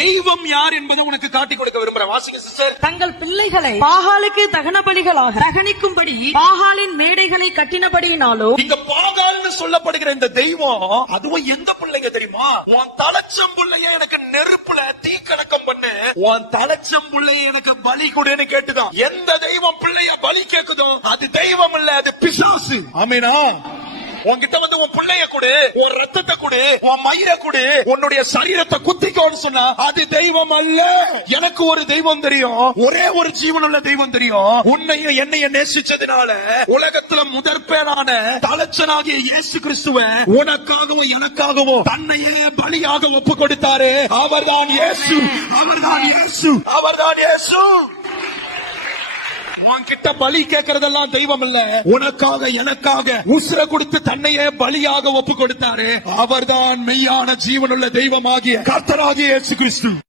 தெய்வம் யார் என்பதை உனக்கு காட்டிக் கொடுக்க விரும்புறேன். வாசிங்க சிஸ்டர். தங்கள் பிள்ளைகளை பாகாலுக்கு தகன பலிகளாக தகனிக்கும்படி பாகாலின் மேடைகளை கட்டினபடியினாலோ. இங்க பாகால்னு சொல்லப்படுகிற இந்த தெய்வம் அதுவும் எந்த பிள்ளைங்க தெரியுமா? உன் தலைச்சம் பிள்ளைய எனக்கு நெருப்புல தீக்கணக்கம் பண்ணு, உன் தலைச்சம் பிள்ளைய எனக்கு பலி கொடுன்னு கேட்டுதான். எந்த தெய்வம் பிள்ளைய பலி கேக்குதோ அது தெய்வம் இல்ல, அது பிசாசு. ஆமீனா? உன்கிட்ட வந்து உன் பிள்ளைய கொடு, உன் ரத்தத்தை கொடு, உன் மயிரை கொடு, உன்னுடைய சரீரத்தை குத்திக்கோன்னு சொன்னா அது தெய்வம் அல்ல. எனக்கு ஒரு தெய்வம் தெரியும், ஒரே ஒரு ஜீவனுள்ள தெய்வம் தெரியும். உன்னையும் என்னைய நேசிச்சதுனால உலகத்துல முதற்பேரான தலைச்சனாகிய இயேசு கிறிஸ்துவ உனக்காகவும் எனக்காகவும் தன்னையே பலியாக ஒப்பு கொடுத்தாரு. அவர்தான் இயேசு, அவர்தான் இயேசு, அவர்தான் இயேசு. உன்கிட்ட பலி கேட்கறதெல்லாம் தெய்வம் இல்ல, உனக்காக எனக்காக உசுர கொடுத்து தன்னையே பலியாக ஒப்பு கொடுத்தாரு. அவர்தான் மெய்யான ஜீவனுள்ள தெய்வமாகிய கர்த்தராகிய இயேசு கிறிஸ்து.